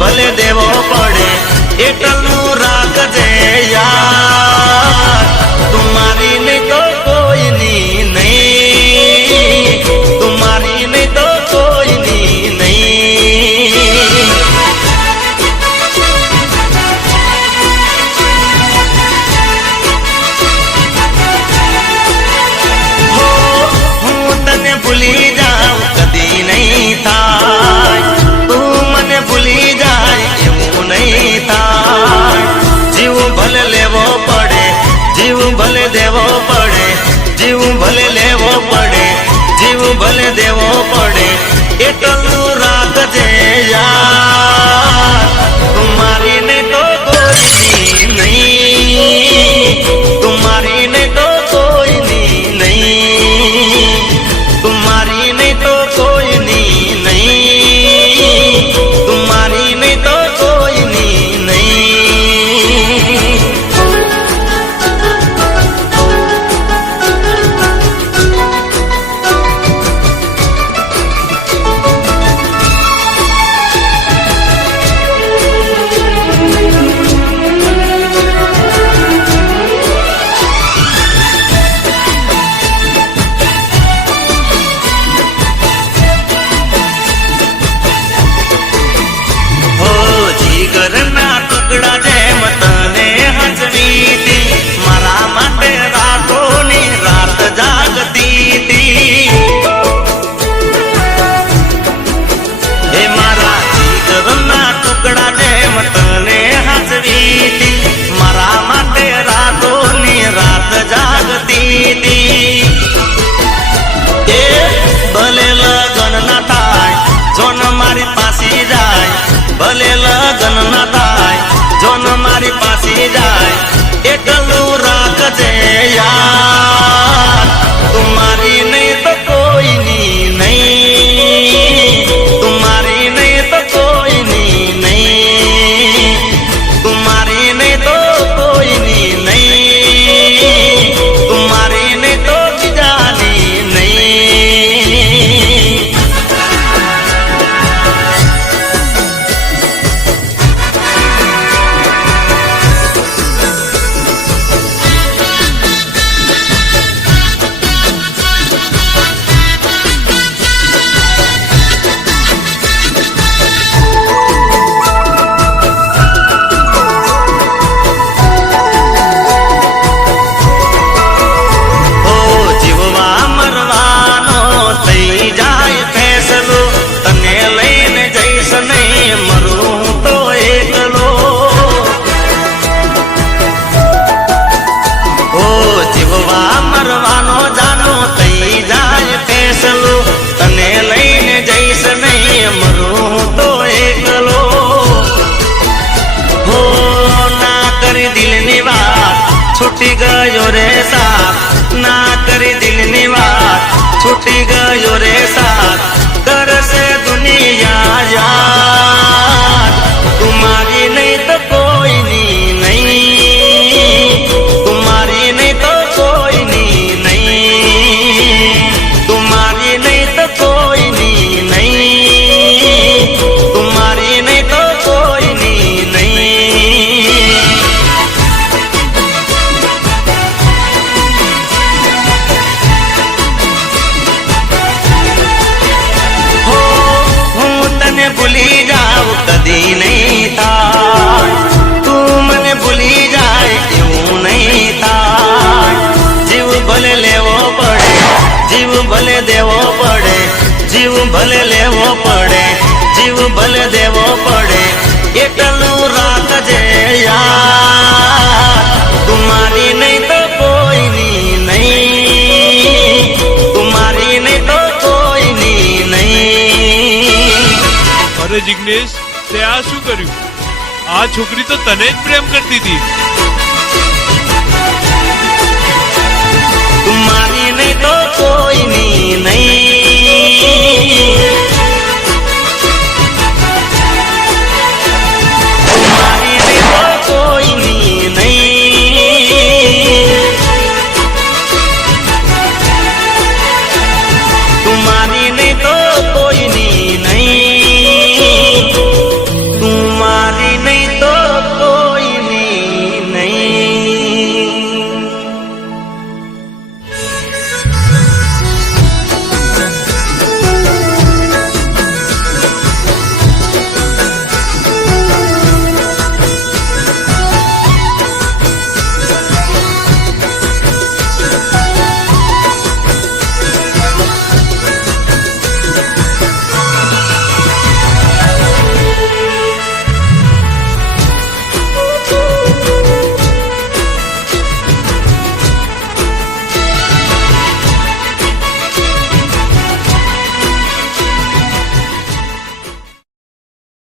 ભલે દેવો પડે એટલું રાખજે યાર તું મારી નહીં તો કોઈની નહીં તું મારી નહીં તો કોઈની નહીં હું તને ભૂલી જાઉં કદી નહીં થાય તું મને ભૂલી જાય એવું નહીં થાય જીવ ભલે લેવો પડે જીવ ભલે દેવો પડે જીવ ભલે લેવો પડે જીવ ભલે દેવો પડે એટલું રાખજે યાર તું મારી નહીં તો કોઈની નહીં તું મારી નહીં તો કોઈની નહીં તું મારી નહીં તો કોઈની નહીં તું મારી નહીં તો કોઈની નહીં જીગરના ટુકડા જેમ તને હસવી હતી મારા માટે રાતોની રાત જાગતી હતી હે મારા જીગરના ટુકડા જેમ તને હસવી હતી મારા માટે રાતોની રાત જાગતી હતી એ ભલે લગન ના થાય જોન મારી પાસે જાય ભલે લગન ના થાય જોન મારી પાસે જાય એટલું રાખજે યાર તું મારી નહીં તો કોઈની નહીં તું મારી નહીં તો કોઈની નહીં તું મારી નહીં તો કોઈની નહીં તું મારી નહીં તો બીજાની નહીં छूटी गयो रे साथ ना करी दिल नी बात छूटी गयो रे साथ कर से दुनिया यार तुम्हारी नहीं तो कोई नहीं तुम्हारी नहीं तो कोई नहीं तुम्हारी नहीं तो कोई नहीं तुम्हारी नहीं तो कोई नहीं भूली जाओ कदी नहीं था तू मने भूली जाए क्यों नहीं था जीव भले लेवो पड़े जीव भले देवो पड़े जीव भले लेवो पड़े जीव भले देवो पड़े એટલું રાખજે યાર तुम्हारी नहीं तो कोईनी नहीं तुम्हारी नहीं तो कोईनी नहीं अरे जिग्नेश ते आ शू कर्યું आ छोकरी तो तने ज प्रेम करती थी तुम्हारी नहीं तो कोई नहीं